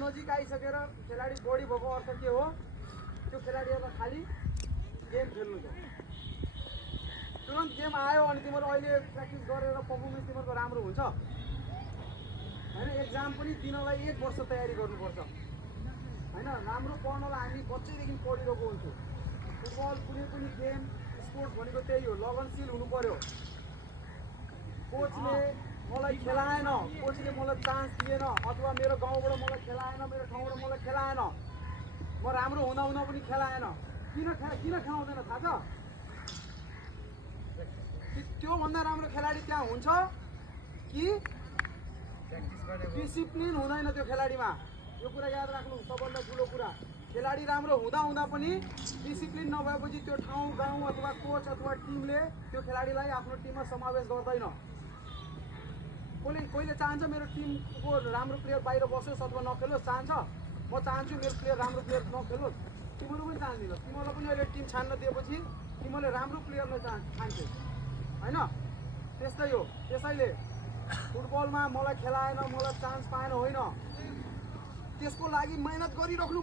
नजिक आइसकेर खेलाडी बढी भएको अर्थ के हो? त्यो खेलाडीहरूलाई खालि गेम खेल्नु छ। तुरन्त गेम आयो अनि तिमीहरू अहिले प्र्याक्टिस गरेर पर्फर्मेन्स तिमीहरूको राम्रो हुन्छ होइन? एक्जाम पनि दिनलाई 1 वर्ष तयारी गर्नुपर्छ होइन? राम्रो पढ्नलाई हामी बच्चैदेखि पढिरहेको हुन्छौँ। फुटबल कुनै पनि गेम स्पोर्ट्स भनेको त्यही हो, लगनशील हुनु पर्यो। कोचले मलाई खेलाएन, कोचले मलाई चान्स दिएन, अथवा मेरो गाउँबाट मलाई खेलाएन, मेरो ठाउँबाट मलाई खेलाएन, म राम्रो हुँदा हुँदा पनि खेलाएन, किन खेलाउँदैन थाहा छ? त्योभन्दा राम्रो खेलाडी त्यहाँ हुन्छ कि डिसिप्लिन हुँदैन त्यो खेलाडीमा। यो कुरा याद राख्नु, सबभन्दा ठुलो कुरा। खेलाडी राम्रो हुँदा हुँदा पनि डिसिप्लिन नभएपछि त्यो ठाउँ गाउँ अथवा कोच अथवा टिमले त्यो खेलाडीलाई आफ्नो टिममा समावेश गर्दैन। कोहीले चाहन्छ मेरो टिमको राम्रो प्लेयर बाहिर बसोस् अथवा नखेलोस्, चाहन्छ? म चाहन्छु मेरो प्लेयर राम्रो प्लेयर नखेलोस्। तिमीहरू पनि चाहँदैनस्। तिमीहरूलाई पनि अहिले टिम छान्न दिएपछि तिमीहरूले राम्रो प्लेयरलाई छान्छौ होइन? त्यस्तै हो। त्यसैले फुटबलमा मलाई खेलाएन, मलाई चान्स पाएन होइन, त्यसको लागि मेहनत गरिराख्नु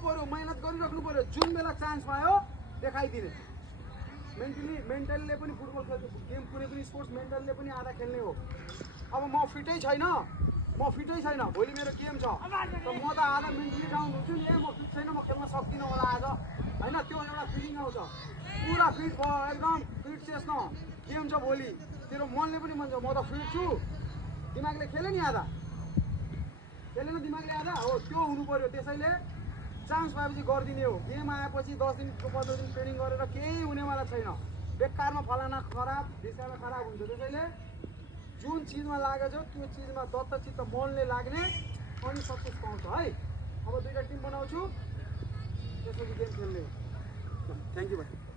पर्यो। जुन बेला चान्स पायो देखाइदिने। मेन्टलले पनि फुटबल खेल्छ, गेम कुनै पनि स्पोर्ट्स मेन्टलले पनि आधा खेल्ने हो। अब म फिटै छैन, भोलि मेरो गेम छ, त म त आधा मेन्टली डाउन हुन्छु नि, म फिट छैन, म खेल्न सक्दिनँ होला आज होइन? त्यो एउटा फिलिङ आउँछ। पुरा फिट भयो, एकदम फिट चेस न, गेम छ भोलि, तेरो मनले पनि भन्छ म त फिट छु, दिमागले खेल्यो नि आधा, खेलेन दिमागले आधा हो, त्यो हुनु पर्यो। त्यसैले चान्स पाएपछि गरिदिने हो। गेम आएपछि 10 दिन 15 दिन ट्रेनिङ गरेर केही हुनेवाला छैन, बेकारमा फलाना खराब ढिस्कामा खराब हुन्छ। त्यसैले जुन चिजमा लागेको छ त्यो चिजमा दत्तचित्त मनले लाग्ने अनि सक्सेस पाउँछ है। अब 2टा टिम बनाउँछु, त्यसपछि गेम खेल्ने हो। थ्याङ्क यू भाइ।